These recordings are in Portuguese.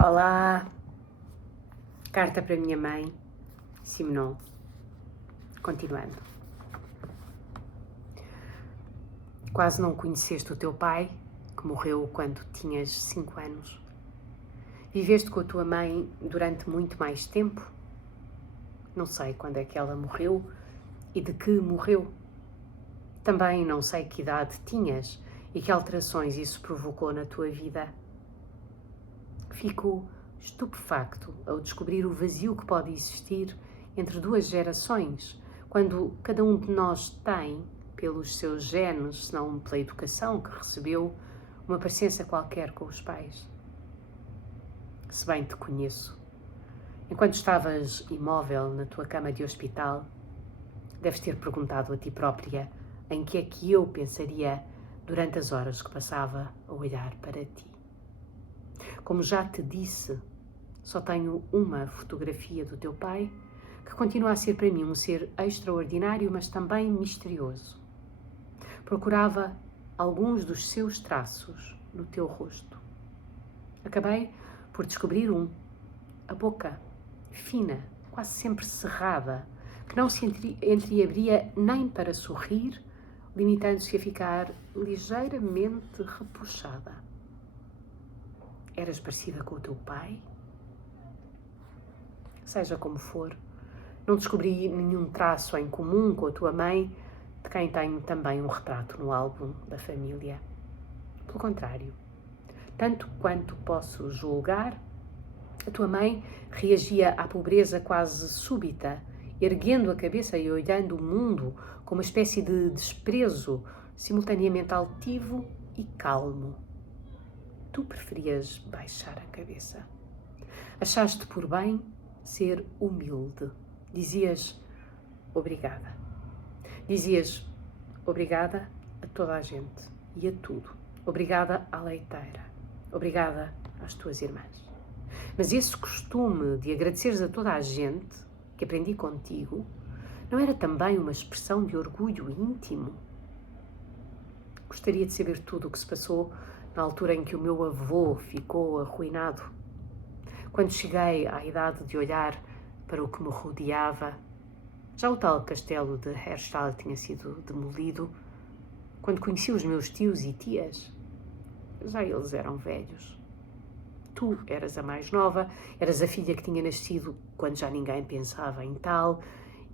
Olá, carta para minha mãe, Simenon. Continuando. Quase não conheceste o teu pai, que morreu quando tinhas 5 anos. Viveste com a tua mãe durante muito mais tempo. Não sei quando é que ela morreu e de que morreu. Também não sei que idade tinhas e que alterações isso provocou na tua vida. Fico estupefacto ao descobrir o vazio que pode existir entre duas gerações, quando cada um de nós tem, pelos seus genes, se não pela educação que recebeu, uma parecença qualquer com os pais. Se bem te conheço, enquanto estavas imóvel na tua cama de hospital, deves ter perguntado a ti própria em que é que eu pensaria durante as horas que passava a olhar para ti. Como já te disse, só tenho uma fotografia do teu pai, que continua a ser para mim um ser extraordinário, mas também misterioso. Procurava alguns dos seus traços no teu rosto. Acabei por descobrir a boca, fina, quase sempre cerrada, que não se entreabria nem para sorrir, limitando-se a ficar ligeiramente repuxada. Eras parecida com o teu pai? Seja como for, não descobri nenhum traço em comum com a tua mãe, de quem tenho também um retrato no álbum da família. Pelo contrário, tanto quanto posso julgar, a tua mãe reagia à pobreza quase súbita, erguendo a cabeça e olhando o mundo com uma espécie de desprezo, simultaneamente altivo e calmo. Tu preferias baixar a cabeça. Achaste por bem ser humilde. Dizias obrigada. Dizias obrigada a toda a gente e a tudo. Obrigada à leiteira. Obrigada às tuas irmãs. Mas esse costume de agradeceres a toda a gente que aprendi contigo não era também uma expressão de orgulho íntimo? Gostaria de saber tudo o que se passou na altura em que o meu avô ficou arruinado. Quando cheguei à idade de olhar para o que me rodeava, já o tal castelo de Herstal tinha sido demolido. Quando conheci os meus tios e tias, já eles eram velhos. Tu eras a mais nova, eras a filha que tinha nascido quando já ninguém pensava em tal,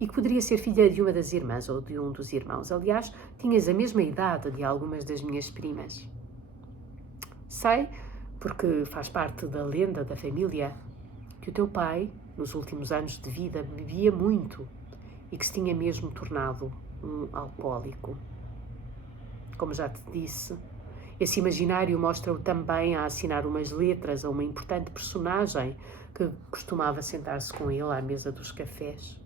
e que poderia ser filha de uma das irmãs ou de um dos irmãos. Aliás, tinhas a mesma idade de algumas das minhas primas. Sei, porque faz parte da lenda da família, que o teu pai, nos últimos anos de vida, bebia muito e que se tinha mesmo tornado um alcoólico. Como já te disse, esse imaginário mostra-o também a assinar umas letras a uma importante personagem que costumava sentar-se com ele à mesa dos cafés.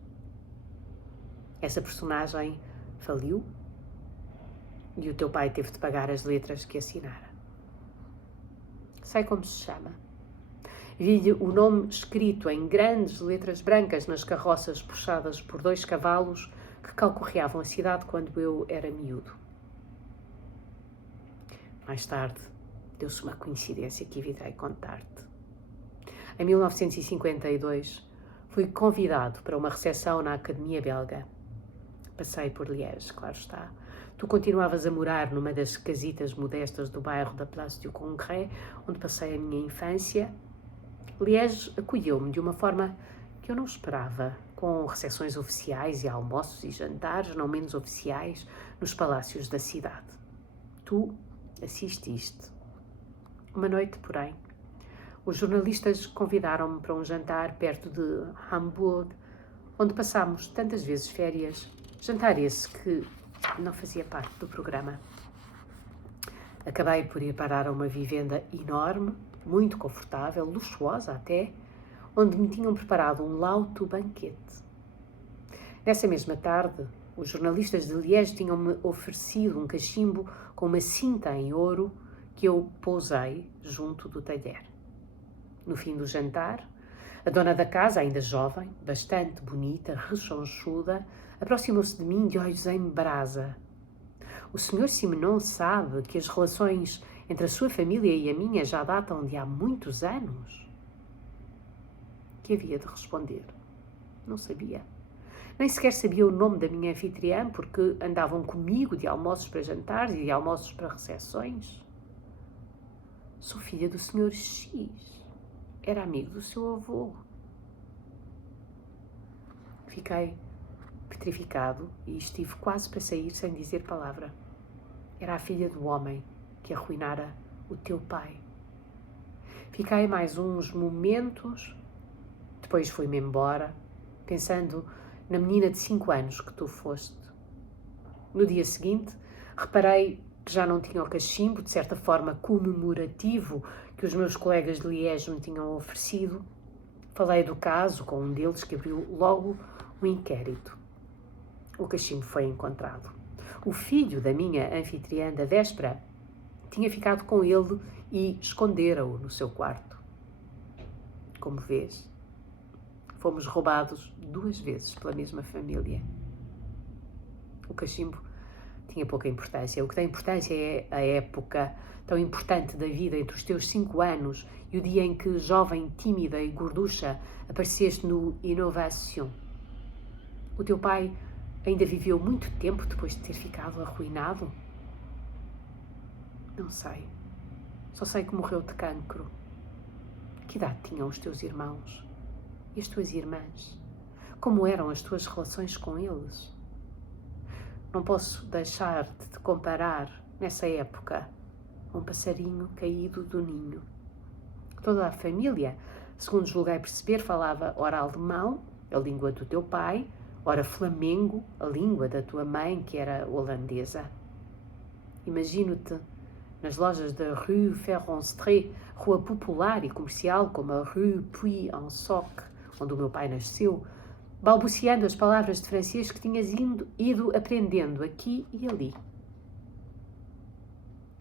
Essa personagem faliu e o teu pai teve de pagar as letras que assinara. Sei como se chama. Vi-lhe o nome escrito em grandes letras brancas nas carroças puxadas por 2 cavalos que calcorreavam a cidade quando eu era miúdo. Mais tarde, deu-se uma coincidência que evitei contar-te. Em 1952, fui convidado para uma recepção na Academia Belga. Passei por Liège, claro está. Tu continuavas a morar numa das casitas modestas do bairro da Place du Congrès, onde passei a minha infância. Liège acolheu-me de uma forma que eu não esperava, com recepções oficiais e almoços e jantares, não menos oficiais, nos palácios da cidade. Tu assististe. Uma noite, porém, os jornalistas convidaram-me para um jantar perto de Hamburgo, onde passámos tantas vezes férias, jantar esse que não fazia parte do programa. Acabei por ir parar a uma vivenda enorme, muito confortável, luxuosa até, onde me tinham preparado um lauto banquete. Nessa mesma tarde, os jornalistas de Liège tinham-me oferecido um cachimbo com uma cinta em ouro que eu pousei junto do talher. No fim do jantar, a dona da casa, ainda jovem, bastante bonita, rechonchuda, aproximou-se de mim de olhos em brasa. O Sr. Simenon sabe que as relações entre a sua família e a minha já datam de há muitos anos? que havia de responder. Não sabia. Nem sequer sabia o nome da minha anfitriã, porque andavam comigo de almoços para jantares e de almoços para recepções. Sou filha do Sr. X. Era amigo do seu avô. Fiquei petrificado e estive quase para sair sem dizer palavra. Era a filha do homem que arruinara o teu pai. Fiquei mais uns momentos, depois fui-me embora, pensando na menina de 5 anos que tu foste. No dia seguinte, reparei que já não tinha o cachimbo, de certa forma comemorativo, que os meus colegas de Liege me tinham oferecido. Falei do caso com um deles que abriu logo um inquérito. O cachimbo foi encontrado. O filho da minha anfitriã da véspera tinha ficado com ele e escondera-o no seu quarto. Como vês, fomos roubados 2 vezes pela mesma família. O cachimbo tinha pouca importância. O que tem importância é a época tão importante da vida entre os teus 5 anos e o dia em que, jovem, tímida e gorducha, apareceste no Innovation. O teu pai ainda viveu muito tempo depois de ter ficado arruinado? Não sei. Só sei que morreu de cancro. Que idade tinham os teus irmãos? E as tuas irmãs? Como eram as tuas relações com eles? Não posso deixar de te comparar, nessa época, a um passarinho caído do ninho. Toda a família, segundo julguei perceber, falava ora alemão, a língua do teu pai, ora flamengo, a língua da tua mãe, que era holandesa. Imagino-te nas lojas da Rue Ferronstrée, rua popular e comercial como a Rue Puy-en-Soc, onde o meu pai nasceu, balbuciando as palavras de francês que tinhas ido aprendendo aqui e ali.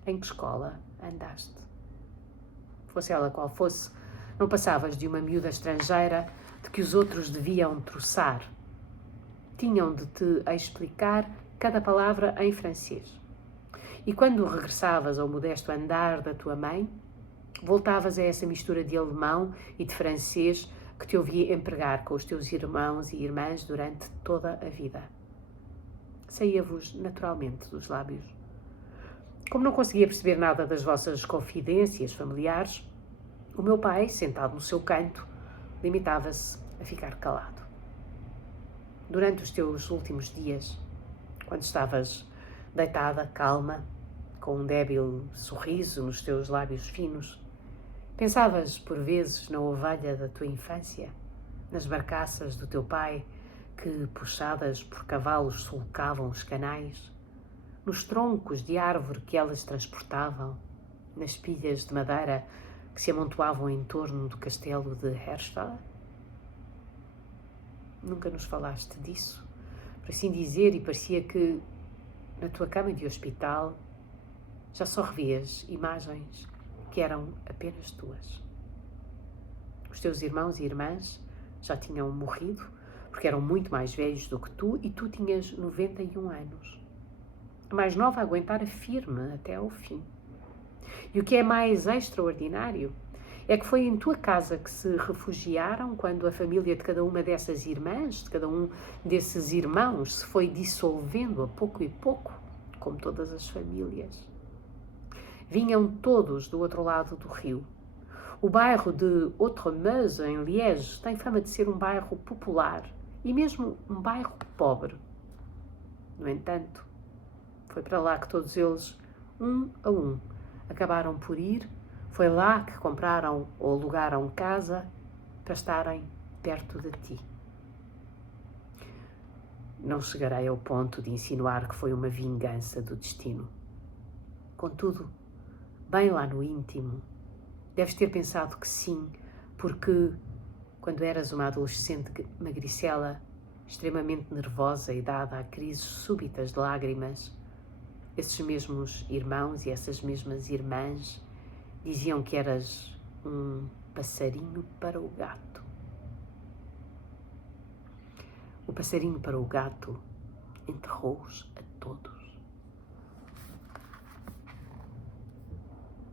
Em que escola andaste? Fosse ela qual fosse, não passavas de uma miúda estrangeira de que os outros deviam troçar. Tinham de te explicar cada palavra em francês. E quando regressavas ao modesto andar da tua mãe, voltavas a essa mistura de alemão e de francês que te ouvia empregar com os teus irmãos e irmãs durante toda a vida. Saía-vos naturalmente dos lábios. Como não conseguia perceber nada das vossas confidências familiares, o meu pai, sentado no seu canto, limitava-se a ficar calado. Durante os teus últimos dias, quando estavas deitada, calma, com um débil sorriso nos teus lábios finos, pensavas por vezes na ovelha da tua infância, nas barcaças do teu pai que, puxadas por cavalos, sulcavam os canais, nos troncos de árvore que elas transportavam, nas pilhas de madeira que se amontoavam em torno do castelo de Herstal? Nunca nos falaste disso, por assim dizer, e parecia que, na tua cama de hospital, já só revias imagens que eram apenas tuas. Os teus irmãos e irmãs já tinham morrido, porque eram muito mais velhos do que tu, e tu tinhas 91 anos. A mais nova a aguentar firme até ao fim. E o que é mais extraordinário é que foi em tua casa que se refugiaram quando a família de cada uma dessas irmãs, de cada um desses irmãos, se foi dissolvendo a pouco e pouco, como todas as famílias. Vinham todos do outro lado do rio. O bairro de Outremeuse, em Liège, tem fama de ser um bairro popular e mesmo um bairro pobre. No entanto, foi para lá que todos eles, um a um, acabaram por ir. Foi lá que compraram ou alugaram casa para estarem perto de ti. Não chegarei ao ponto de insinuar que foi uma vingança do destino. Contudo, bem lá no íntimo, deves ter pensado que sim, porque, quando eras uma adolescente magricela, extremamente nervosa e dada a crises súbitas de lágrimas, esses mesmos irmãos e essas mesmas irmãs diziam que eras um passarinho para o gato. O passarinho para o gato enterrou-os a todos.